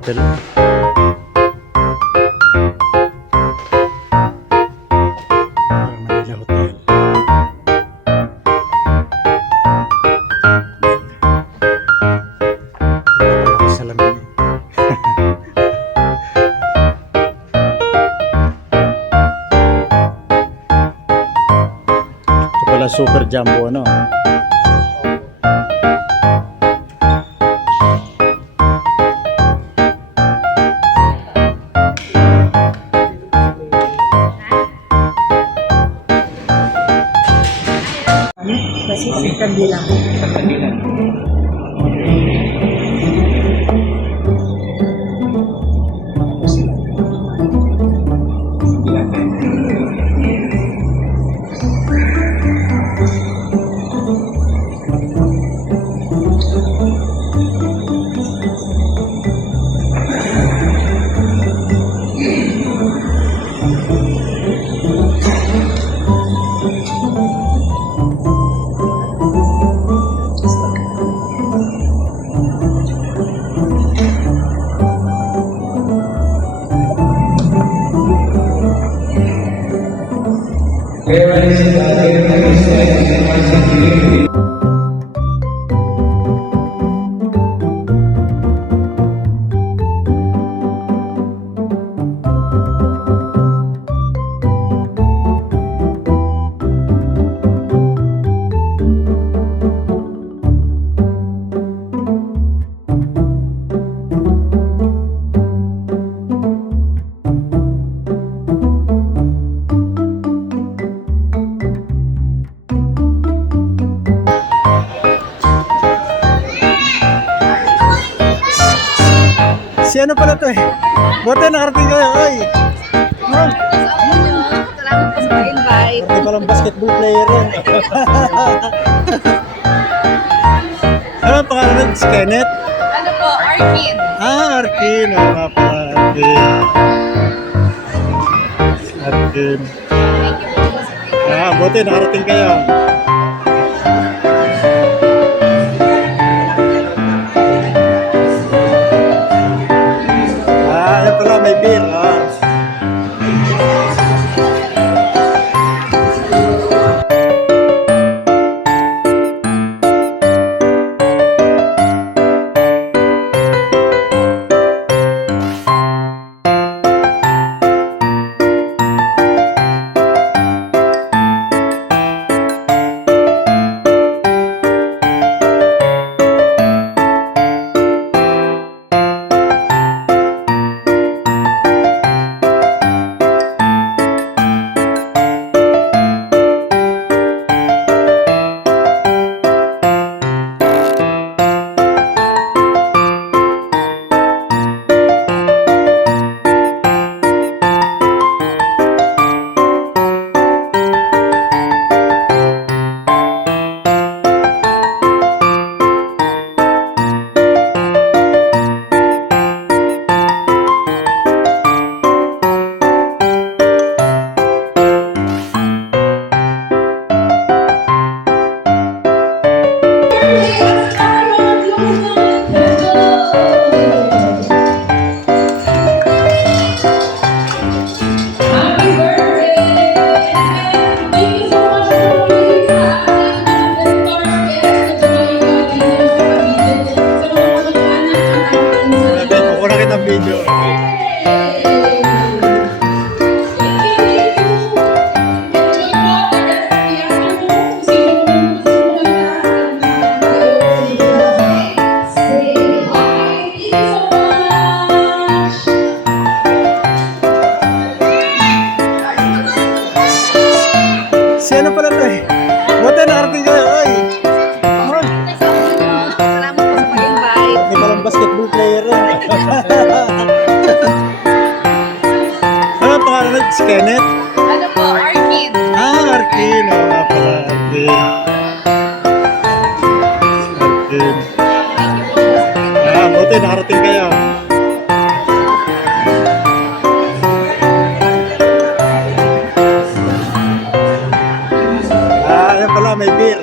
hotel. Manila Hotel. Salamin. Ito pala super jumbo ano. Kasi sa kandilang. Si ano pala to eh? Buti nakarating kayo, ay! No? Salamat po sa invite. Buti palang basketball player yan. Ano ang pangalan nun? Si Kenneth? Ano po, Arkin. Arkin. Oo nga pala, Arkin. Arkin. Thank you po sa invite. Buti nakarating kayo. Ayan pala, may beer. Kukuha kita ng video. Si ano pala to eh? Buti nakarating kayo, ay! Salamat po sa invite. Buti palang basketball player yan. Ano ang pangalan nun? Si Kenneth? Ano po, Arkin. Arkin. Oo nga pala, Arkin. Arkin. Buti nakarating kayo. Ayan pala, may beer.